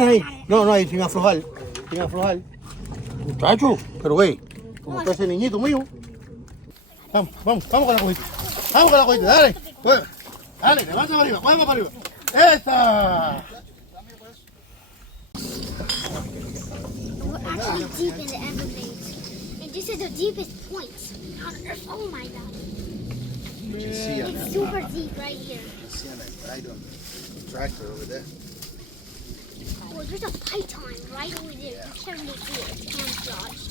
tienes ahí. No, no, ahí, sin aflojar. Sin aflojar. Muchacho, pero güey, ¿cómo está ese niñito mío? Vamos, vamos, vamos con la cojita. Vamos con la cojita, dale. Pues, dale, levanta para arriba, para arriba. ¡Esa! We're actually deep in the Everglades. And this is the deepest point on Earth. Oh my god. It's super deep right here. Tractor over there. Oh, there's a python right over there. You can't really see it. It's camouflage.